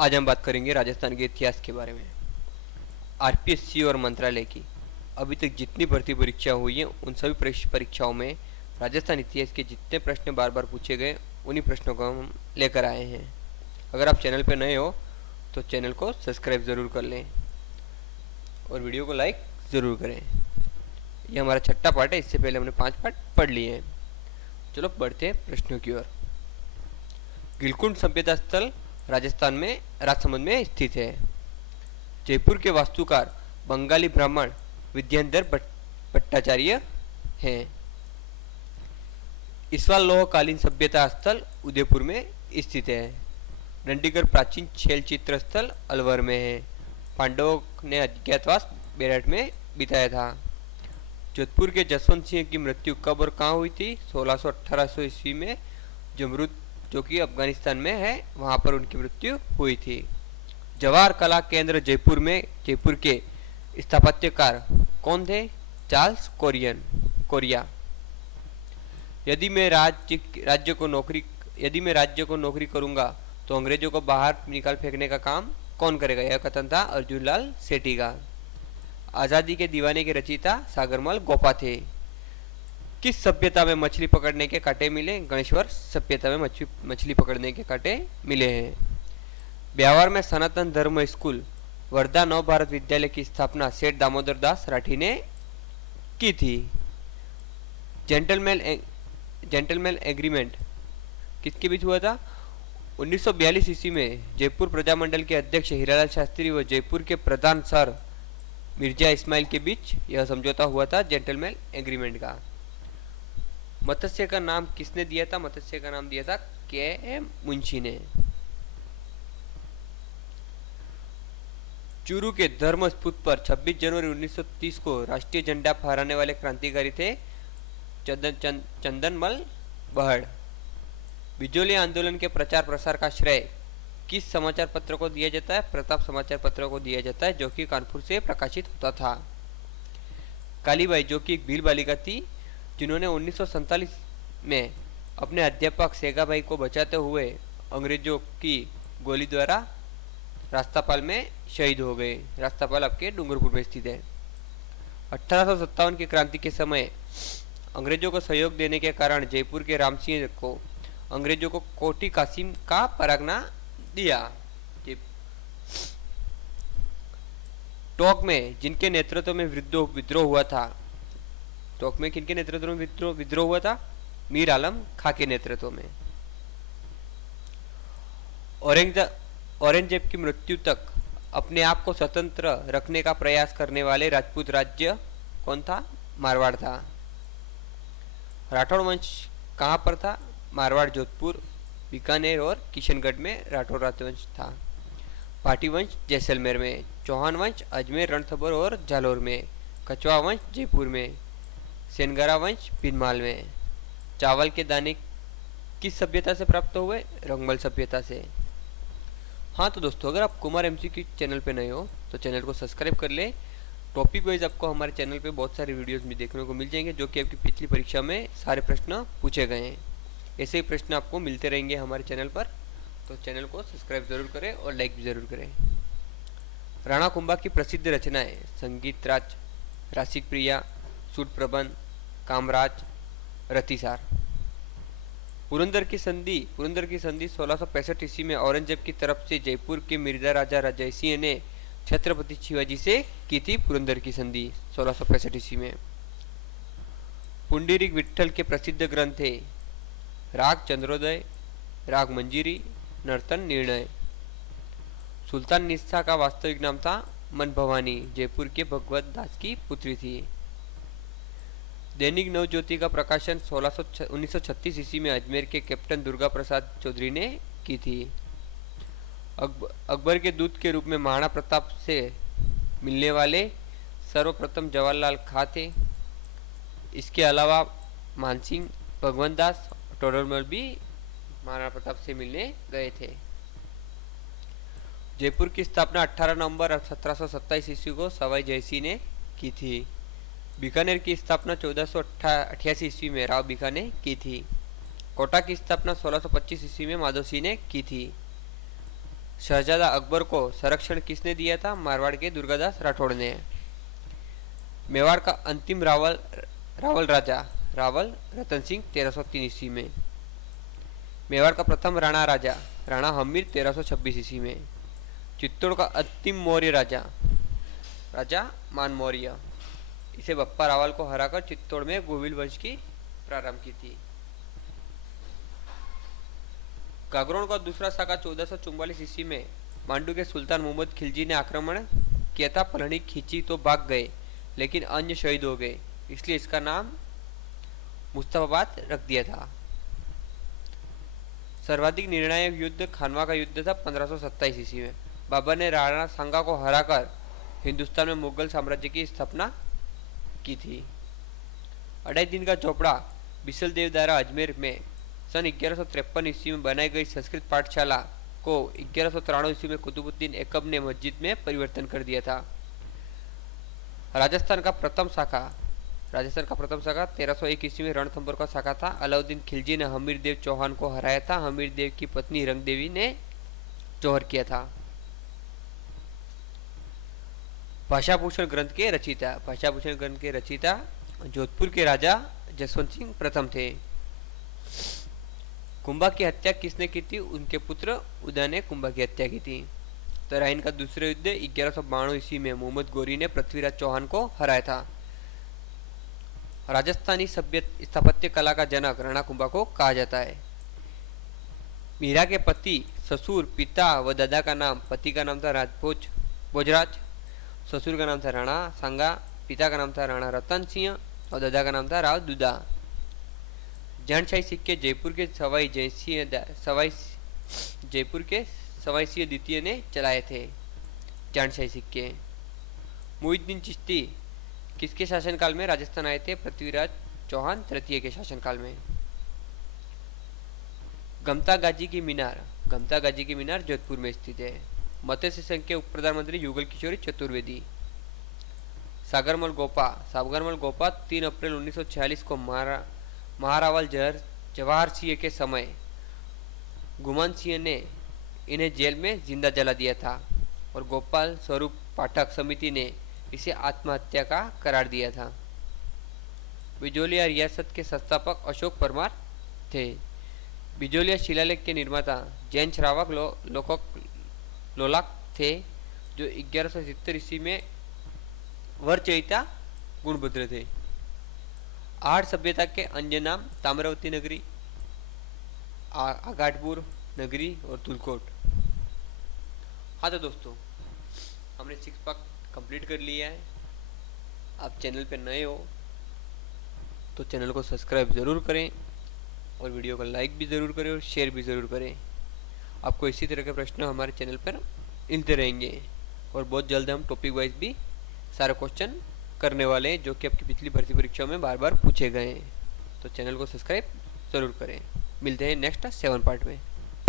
आज हम बात करेंगे राजस्थान के इतिहास के बारे में। आरपीएससी और मंत्रालय की अभी तक जितनी भर्ती परीक्षा हुई हैं उन सभी परीक्षाओं में राजस्थान इतिहास के जितने प्रश्न बार बार पूछे गए उन्हीं प्रश्नों को हम लेकर आए हैं। अगर आप चैनल पर नए हो तो चैनल को सब्सक्राइब ज़रूर कर लें और वीडियो को लाइक ज़रूर करें। यह हमारा छठा पार्ट है, इससे पहले हमने 5 पार्ट पढ़ लिए हैं। चलो बढ़ते हैं प्रश्नों की ओर। गिलकुंड सभ्यता स्थल राजस्थान में राजसमंद में स्थित है। जयपुर के वास्तुकार बंगाली ब्राह्मण विद्याधर भट्टाचार्य हैं। इसवाल लोहकालीन सभ्यता स्थल उदयपुर में स्थित है। डंडीगढ़ प्राचीन शैल चित्र स्थल अलवर में है। पांडवों ने अज्ञातवास बेरठ में बिताया था। जोधपुर के जसवंत सिंह की मृत्यु कब और कहाँ हुई थी? 1600-1800 ईस्वी में जमरूद जो कि अफगानिस्तान में है वहाँ पर उनकी मृत्यु हुई थी। जवाहर कला केंद्र जयपुर के स्थापत्यकार कौन थे? Charles Korea. यदि मैं राज्य को नौकरी करूंगा तो अंग्रेजों को बाहर निकाल फेंकने का काम कौन करेगा? यह कथन था अर्जुन लाल सेठी का। आजादी के दीवाने के रचयिता सागरमल गोपा थे। किस सभ्यता में मछली पकड़ने के कांटे मिले? गणेश्वर सभ्यता में मछली पकड़ने के कांटे मिले हैं। ब्यावर में सनातन धर्म स्कूल वर्धा नव भारत विद्यालय की स्थापना सेठ दामोदर दास राठी ने की थी। जेंटलमैन एग्रीमेंट किसके बीच हुआ था? 1942 ईस्वी में जयपुर प्रजामंडल के अध्यक्ष हीरालाल शास्त्री व जयपुर के प्रधान सर मिर्जा इस्माइल के बीच यह समझौता हुआ था जेंटलमैन एग्रीमेंट का। मत्स्य का नाम किसने दिया था? मत्स्य का नाम दिया था के.एम. मुंशी ने। चूरू के धर्म स्तूप पर 26 जनवरी 1930 को राष्ट्रीय झंडा फहराने वाले क्रांतिकारी थे चंदनमल बहड़। बिजोली आंदोलन के प्रचार प्रसार का श्रेय किस समाचार पत्र को दिया जाता है? प्रताप समाचार पत्र को दिया जाता है जो कि कानपुर से प्रकाशित होता था। कालीबाई जो कि एक भील बालिका थी जिन्होंने 1947 में अपने अध्यापक सेगाबाई को बचाते हुए अंग्रेजों की गोली द्वारा रास्तापाल में शहीद हो गए। रास्तापाल आपके डूंगरपुर में स्थित है। 1857 की क्रांति के समय अंग्रेजों को सहयोग देने के कारण जयपुर के राम सिंह को अंग्रेजों को कोटी कासिम का परगना दिया। टोंक में जिनके नेतृत्व में विद्रोह हुआ था, टोंक में किनके नेतृत्व में विद्रोह हुआ था? मीर आलम खां के नेतृत्व में। औरंगजेब की मृत्यु तक अपने आप को स्वतंत्र रखने का प्रयास करने वाले राजपूत राज्य कौन था? मारवाड़ था। राठौड़ वंश कहाँ पर था? मारवाड़, जोधपुर, बीकानेर और किशनगढ़ में राठौर राजवंश था। भाटी वंश जैसलमेर में। चौहान वंश अजमेर, रणथंभौर और जालौर में। कछवा वंश जयपुर में। सेनगरा वंश भीनमाल में। चावल के दाने किस सभ्यता से प्राप्त हुए? रंगमल सभ्यता से। हाँ तो दोस्तों, अगर आप कुमार एमसीक्यू चैनल पे नए हो तो चैनल को सब्सक्राइब कर ले। टॉपिक वाइज आपको हमारे चैनल पे बहुत सारे वीडियोस भी देखने को मिल जाएंगे जो कि आपकी पिछली परीक्षा में सारे प्रश्न पूछे गए हैं। ऐसे ही प्रश्न आपको मिलते रहेंगे हमारे चैनल पर, तो चैनल को सब्सक्राइब जरूर करें और लाइक भी जरूर करें। राणा कुंभा की प्रसिद्ध रचनाएं संगीत राज, रासिक प्रिया, सूट प्रबंध, कामराज, रतिसार। पुरंदर की संधि 1665 ईस्वी में औरंगजेब की तरफ से जयपुर के मिर्जा राजा राजसिंह ने छत्रपति शिवाजी से की थी पुरंदर की संधि 1665 ईस्वी में। पुंडरीक विठल के प्रसिद्ध ग्रंथ है राग चंद्रोदय, राग मंजीरी, नर्तन निर्णय। सुल्तान निस्सा का वास्तविक नाम था मन भवानी, जयपुर के भगवत दास की पुत्री थी। दैनिक नवज्योति का प्रकाशन 1936 ईस्वी में अजमेर के कैप्टन दुर्गा प्रसाद चौधरी ने की थी। अकबर के दूत के रूप में महाराणा प्रताप से मिलने वाले सर्वप्रथम जवाहरलाल खां थे। इसके अलावा मानसिंह, भगवंत दास, टोडरमल भी महाराणा प्रताप से मिलने गए थे। जयपुर की स्थापना 18 नवंबर 1727 ईस्वी को सवाई जयसिंह ने की थी। बीकानेर की स्थापना 1488 ईस्वी में राव बीका ने की थी। कोटा की स्थापना 1625 ईस्वी में माधव सिंह ने की थी। शहजादा अकबर को संरक्षण किसने दिया था? मारवाड़ के दुर्गादास राठौड़ ने। मेवाड़ का अंतिम रावल राजा रावल रतन सिंह 1303 ईस्वी में। मेवाड़ का प्रथम राणा राजा राणा हमीर 1326 ईस्वी में। चित्तौड़ का अंतिम मौर्य राजा राजा मान मौर्य, इसे बप्पा रावल को हराकर चित्तौड़ में गोविल वंश की प्रारंभ की थी। गागरोन का दूसरा शाखा 1444 ईस्वी में मांडू के सुल्तान मोहम्मद खिलजी ने आक्रमण किया था। पलहनी खींची तो भाग गए, लेकिन अन्य शहीद हो गए, इसलिए इसका नाम मुस्तफाबाद रख दिया था। सर्वाधिक निर्णायक युद्ध खानवा का युद्ध था 1527 ईस्वी में। बाबर ने राणा सांगा को हराकर हिंदुस्तान में मुगल साम्राज्य की स्थापना की थी। 2.5 दिन का चौपड़ा बिसल देव द्वारा अजमेर में सन 1153 ईस्वी में बनाई गई संस्कृत पाठशाला को 1193 ईस्वी में कुतुबुद्दीन ऐबक ने मस्जिद में परिवर्तन कर दिया था। राजस्थान का प्रथम शाखा 1301 ईस्वी में रणथंभौर का शाखा था। अलाउद्दीन खिलजी ने हमीर देव चौहान को हराया था। हमीर देव की पत्नी रंग देवी ने जौहर किया था। भाषाभूषण ग्रंथ के रचयिता जोधपुर के राजा जसवंत सिंह प्रथम थे। कुंभा की हत्या किसने की थी? उनके पुत्र उदय ने कुंभा की हत्या की थी। तराइन का दूसरा युद्ध 1192 ईस्वी में मोहम्मद गौरी ने पृथ्वीराज चौहान को हराया था। राजस्थानी स्थापत्य कला का जनक राणा कुंभा को कहा जाता है। मीरा के पति, ससुर, पिता व दादा का नाम, पति का नाम था भोजराज, ससुर का नाम था राणा सांगा, पिता का नाम था राणा रतन सिंह और दादा का नाम था राव दुदा। जानशाही सिक्के जयपुर के सवाई सिंह द्वितीय ने चलाए थे। जानशाही सिक्के। मुइजुद्दीन चिश्ती किसके शासनकाल में राजस्थान आए थे? पृथ्वीराज चौहान तृतीय के शासनकाल में। गमता गाजी की मीनार जोधपुर में स्थित है। मत्स्य संघ के उप प्रधानमंत्री युगल किशोरी चतुर्वेदी। सागरमल गोपा 3 अप्रैल 1946 को महारावल जवाहर सिंह के समय गुमान सिंह ने इन्हें जेल में जिंदा जला दिया था और गोपाल स्वरूप पाठक समिति ने इसे आत्महत्या का करार दिया था। बिजोलिया रियासत के संस्थापक अशोक परमार थे। बिजोलिया शिलालेख के निर्माता जैन श्रावक लोलाक थे, जो 1170 ईस्वी में वरचयिता गुणभद्र थे। आर्य सभ्यता के अन्य नाम ताम्रवती नगरी, आगाटपुर नगरी और तुलकोट। हाँ तो दोस्तों, हमने 6 पार्ट कंप्लीट कर लिया है। आप चैनल पे नए हो तो चैनल को सब्सक्राइब ज़रूर करें और वीडियो को लाइक भी ज़रूर करें और शेयर भी ज़रूर करें। आपको इसी तरह के प्रश्न हमारे चैनल पर मिलते रहेंगे और बहुत जल्द हम टॉपिक वाइज भी सारे क्वेश्चन करने वाले हैं, जो कि आपकी पिछली भर्ती परीक्षाओं में बार बार पूछे गए हैं। तो चैनल को सब्सक्राइब ज़रूर करें। मिलते हैं नेक्स्ट 7 पार्ट में।